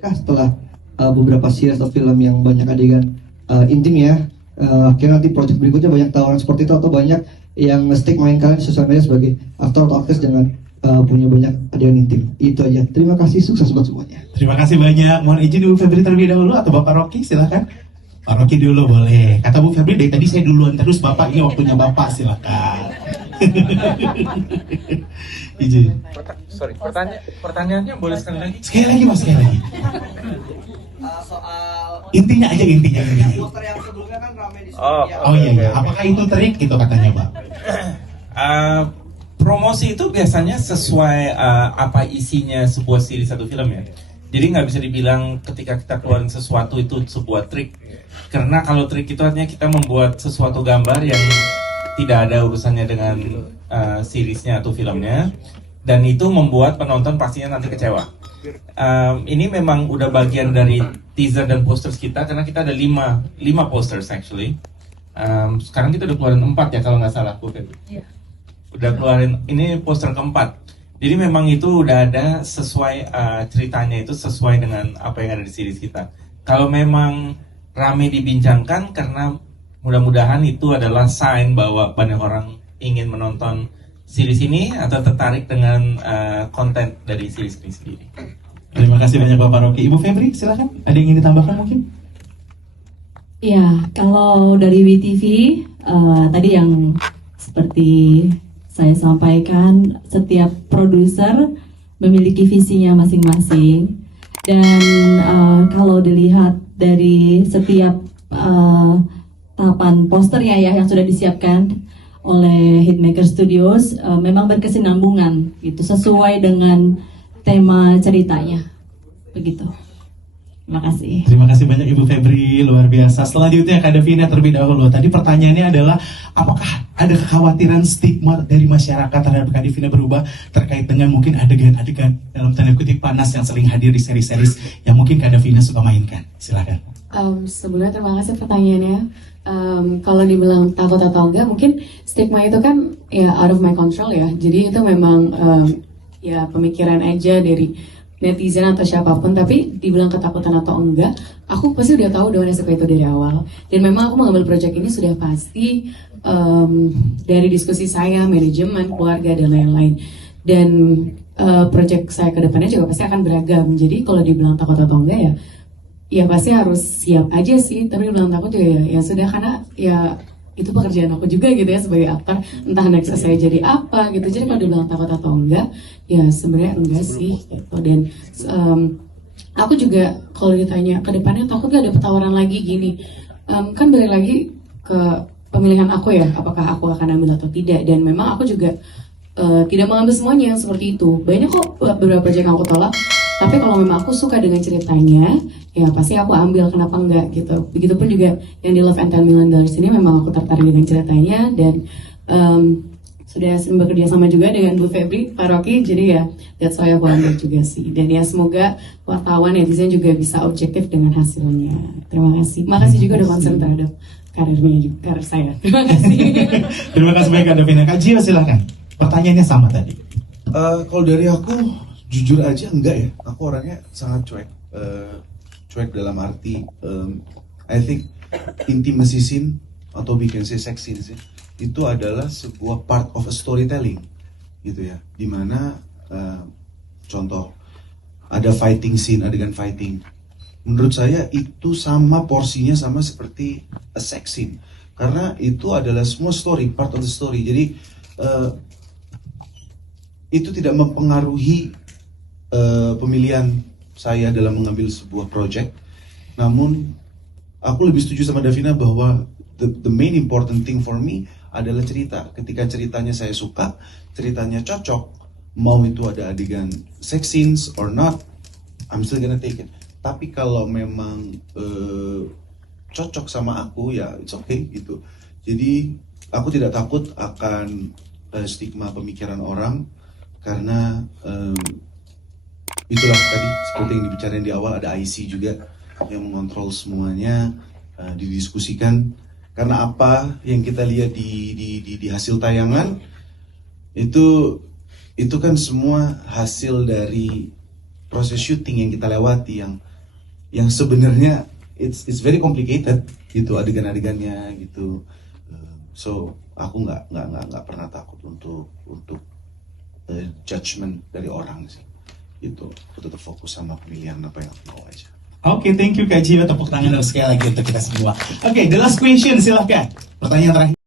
Setelah beberapa series atau film yang banyak adegan intim ya, akhirnya nanti project berikutnya banyak tawaran seperti itu atau banyak yang stick main kalian di sosial media sebagai aktor atau aktris dengan punya banyak adegan intim. Itu aja. Terima kasih, sukses buat semuanya. Terima kasih banyak. Mohon izin Ibu Febri terlebih dahulu atau Bapak Rocky, silakan. Pak Rocky dulu boleh. Kata Bu Febri dari tadi saya duluan terus, Bapak ini waktunya Bapak, silakan. Izin. Sorry, pertanyaannya boleh sekali lagi? Sekali lagi Mas, sekali lagi. Soal Intinya aja intinya. poster yang sebelumnya kan ramai di Oh iya iya. Apakah itu trik gitu katanya Pak? Promosi itu biasanya sesuai apa isinya sebuah series atau film ya. Jadi nggak bisa dibilang ketika kita keluarin sesuatu itu sebuah trik. Karena kalau trik itu artinya kita membuat sesuatu gambar yang tidak ada urusannya dengan seriesnya atau filmnya. Dan itu membuat penonton pastinya nanti kecewa. Ini memang udah bagian dari teaser dan posters kita karena kita ada 5 posters actually. Sekarang kita udah keluarin 4 ya kalau nggak salah, Bu Febri. Iya. Udah keluarin, ini poster keempat. Jadi memang itu udah ada sesuai ceritanya itu sesuai dengan apa yang ada di series kita. Kalau memang rame dibincangkan karena mudah-mudahan itu adalah sign bahwa banyak orang ingin menonton series ini atau tertarik dengan konten dari series ini sendiri. Terima kasih banyak Bapak Rocky. Ibu Febri, silakan. Ada yang ingin ditambahkan mungkin? Ya, kalau dari WTV tadi yang seperti saya sampaikan, setiap produser memiliki visinya masing-masing. Dan kalau dilihat dari setiap tahapan posternya ya yang sudah disiapkan oleh Hitmaker Studios, memang berkesinambungan, gitu, sesuai dengan tema ceritanya, begitu. Terima kasih. Terima kasih banyak Ibu Febri, luar biasa. Selanjutnya Kak Davina terlebih dahulu. Tadi pertanyaannya adalah, apakah ada kekhawatiran stigma dari masyarakat terhadap Kak Davina berubah terkait dengan mungkin adegan-adegan dalam tanda kutip panas yang sering hadir di seri-series yang mungkin Kak Davina suka mainkan? Silakan. Sebelumnya terima kasih pertanyaannya. Kalau dibilang takut atau enggak, mungkin stigma itu kan ya out of my control ya. Jadi itu memang ya pemikiran aja dari netizen atau siapapun. Tapi dibilang ketakutan atau enggak, aku pasti udah tahu dengan resiko itu dari awal. Dan memang aku mengambil proyek ini sudah pasti dari diskusi saya, manajemen, keluarga dan lain-lain. Dan proyek saya ke depannya juga pasti akan beragam. Jadi kalau dibilang takut atau enggak ya pasti harus siap aja sih. Tapi dibilang takut juga ya sudah, karena ya itu pekerjaan aku juga gitu ya sebagai aktor. Entah next saya jadi apa gitu. Jadi kalau dibilang takut atau enggak, ya sebenarnya enggak sih gitu. Dan aku juga kalau ditanya ke depannya takut gak ada tawaran lagi gini, kan balik lagi ke pemilihan aku ya, apakah aku akan ambil atau tidak. Dan memang aku juga tidak mengambil semuanya yang seperti itu. Banyak kok beberapa proyek yang aku tolak, tapi kalau memang aku suka dengan ceritanya, ya pasti aku ambil, kenapa enggak gitu. Begitupun juga yang di Love and $10 Million ini memang aku tertarik dengan ceritanya. Dan sudah sering bekerja sama juga dengan Bu Febri, Pak Rocky, jadi ya that's why aku ambil juga sih. Dan ya semoga wartawan, netizen juga bisa objektif dengan hasilnya. Terima kasih. Makasih juga udah concern terhadap karir saya. Terima kasih. Terima kasih banyak Kak Davina. Kak Gio silakan. Pertanyaannya sama tadi. Kalau dari aku, jujur aja enggak ya. Aku orangnya sangat cuek. Cuek dalam arti, I think intimacy scene atau we can say sex scene sih, itu adalah sebuah part of a storytelling, gitu ya. Dimana contoh ada fighting scene, adegan fighting. Menurut saya itu sama porsinya sama seperti a sex scene, karena itu adalah semua story, part of the story. Jadi itu tidak mempengaruhi pemilihan saya dalam mengambil sebuah project. Namun aku lebih setuju sama Davina bahwa the main important thing for me adalah cerita. Ketika ceritanya saya suka, ceritanya cocok, mau itu ada adegan sex scenes or not, I'm still gonna take it. Tapi kalau memang cocok sama aku, ya it's okay gitu. Jadi aku tidak takut akan stigma pemikiran orang, karena itulah tadi seperti yang dibicarain di awal, ada IC juga yang mengontrol semuanya, didiskusikan. Karena apa yang kita lihat di hasil tayangan itu kan semua hasil dari proses syuting yang kita lewati yang sebenarnya it's very complicated gitu adegan-adegannya gitu. So aku nggak pernah takut untuk judgment dari orang sih. Itu aku tetap fokus sama pemilihan apa yang aku mau aja. Oke, thank you Kak Gio. Tepuk tangan sekali lagi untuk kita semua. Oke, the last question silahkan. Pertanyaan terakhir.